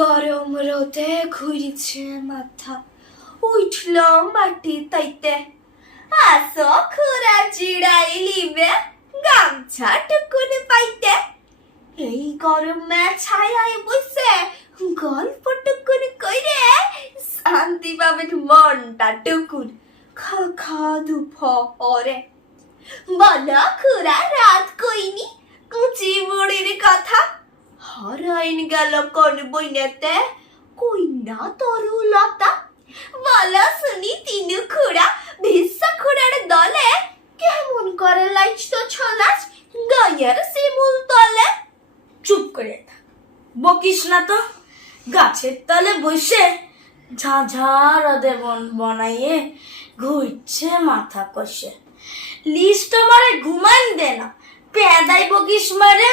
গরম রোদে ঘুরিছে মাথা। উঠলাম মাটি তাইতে। আসো খুরা জিড়াই লিবে গামছা টুকুনি পাইতে। এই গরমে ছায়ায় বসে গল্প টুকুনি কইরে, শান্তি পাবেন মনটা টুকুন। খা খা দুপুরে বলো খুরা রাত কইনি হরাইন গেল কোন বইনেতে? কইনা তরুলতা? বলো শুনি তিনু খুড়া বিশ্ব খুড়ার দলে। কেমন করে লাইছ তো ছলাস তলে? চুপ করে থাক, বকিস না তো। গাছের তলে বসে ঝাঝার রদে বন বনাইয়ে ঘুরছে মাথা কষে। লিস্ট মারে ঘুমাই দে না পেদাই বকিস মারে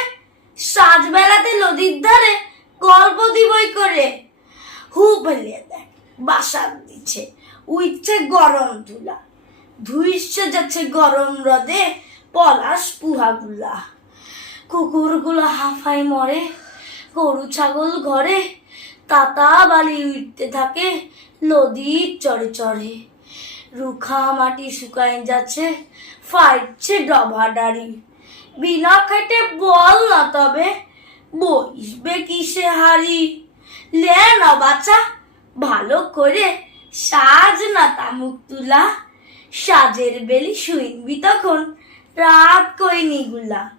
সাজবেলাতে নদীর ধারে গল্প দিবই করে। হু বলিয়ে দেয় বাসার দিচ্ছে উইচ্ছে গরম তুলা ধুইচ্ছে যাচ্ছে গরম রদে পলাশ পুহাগুলা। কুকুরগুলো হাফাই মরে, গরু ছাগল ঘরে, তাতা বালি উঠতে থাকে নদীর চড়ে চড়ে। রুখা মাটি শুকাই যাচ্ছে ফাইটছে ডবা ডাড়ি। বিনা খেটে বল না তবে বসবে কিসে হারি? লে না বাচ্চা ভালো করে সাজ না তামুক তুলা। সাজের বেলি শুইনবি তখন, রাত কই নিগুলা